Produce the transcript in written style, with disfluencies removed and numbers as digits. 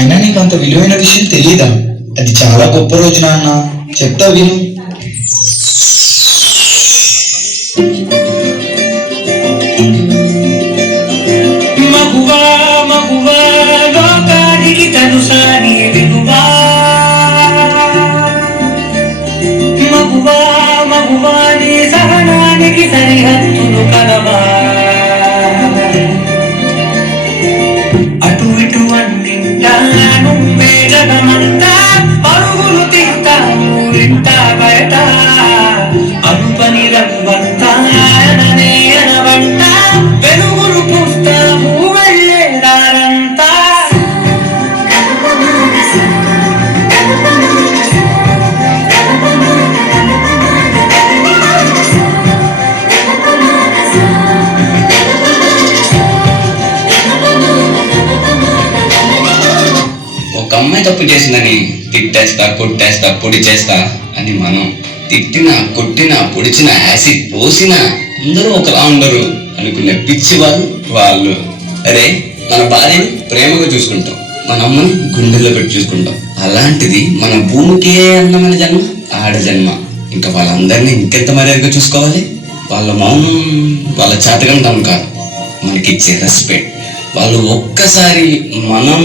అయినా నీకు అంత విలువైన విషయం తెలియదా? అది చాలా గొప్ప రోజు నాన్న, చెప్తా విను. మగువా మగువా లోకానికి తెలుసా నీ విలువా, మగువా మగువా నీ సహనానికి సరిహద్దులు కలవా, అటు ఇటు అన్నింటా నువ్వే జగమంతా, పరుగులు తింటావు ఇంట బయట, అనుపని రంగంతా అననే అనవంట, వెలుగులు పూస్తావు వెళ్ళేదారంతా. ఒక అమ్మాయి తప్పు చేసిందని తిట్టేస్తా, కొట్టేస్తా, పొడి చేస్తా అని మనం తిట్టినా, కొట్టినా, పొడిచినా, యాసిడ్ పోసినా అందరూ ఒకలా ఉండరు అనుకునే పిచ్చి వాళ్ళు. అరే, మన భార్యని ప్రేమగా చూసుకుంటాం, మన అమ్మని గుండెల్లో పెట్టి చూసుకుంటాం. అలాంటిది మన భూమికే అందమైన జన్మ ఆడ జన్మ. ఇంకా వాళ్ళందరినీ ఇంకెంత మర్యాదగా చూసుకోవాలి. వాళ్ళ మౌనం వాళ్ళ చేతకంటాం కాదు, మనకిచ్చే రెస్పెక్ట్. వాళ్ళు ఒక్కసారి మనం